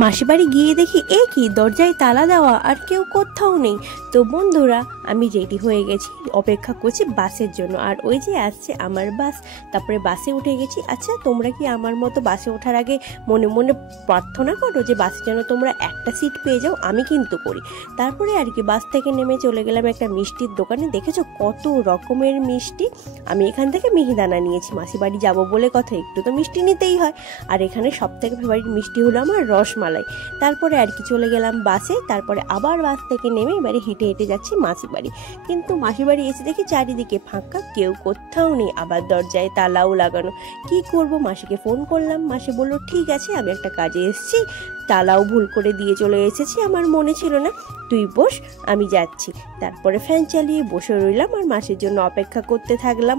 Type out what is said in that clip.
মাসির বাড়ি গিয়ে দেখি এ কি, দরজায় তালা দেওয়া আর কেউ কোথাও নেই। তো বন্ধুরা আমি রেডি হয়ে গেছি, অপেক্ষা করছি বাসের জন্য। আর ওই যে আসছে আমার বাস। তারপরে বাসে উঠে গেছি। আচ্ছা তোমরা কি আমার মতো বাসে ওঠার আগে মনে মনে প্রার্থনা করো যে বাসে যেন তোমরা একটা সিট পেয়ে যাও? আমি কিন্তু করি। তারপরে আর কি বাস থেকে নেমে চলে গেলাম একটা মিষ্টির দোকানে। দেখেছো কত রকমের মিষ্টি। আমি এখান থেকে মিহিদানা নিয়েছি, মাসির বাড়ি যাবো বলে কথা, একটু তো মিষ্টি নিতেই হয়। আর এখানে সব থেকে ফেভারিট মিষ্টি হলো আমার রসমালাই। তারপরে আর কি চলে গেলাম বাসে। তারপরে আবার বাস থেকে নেমে এবারে হেঁটে হেঁটে যাচ্ছি মাসির বাড়ি। কিন্তু মাসির বাড়ি এসে দেখি চারিদিকে ফাঁকা, কেউ কোথাও নেই, আবার দরজায় তালাও লাগানো। কি করব, মাসিকে ফোন করলাম। মাসি বলল ঠিক আছে, আমি একটা কাজে এসেছি, তালাও ভুল করে দিয়ে চলে এসেছি, আমার মনে ছিল না, তুই বস, আমি যাচ্ছি। তারপরে ফ্যান চালিয়ে বসে রইলাম আর মাসির জন্য অপেক্ষা করতে থাকলাম।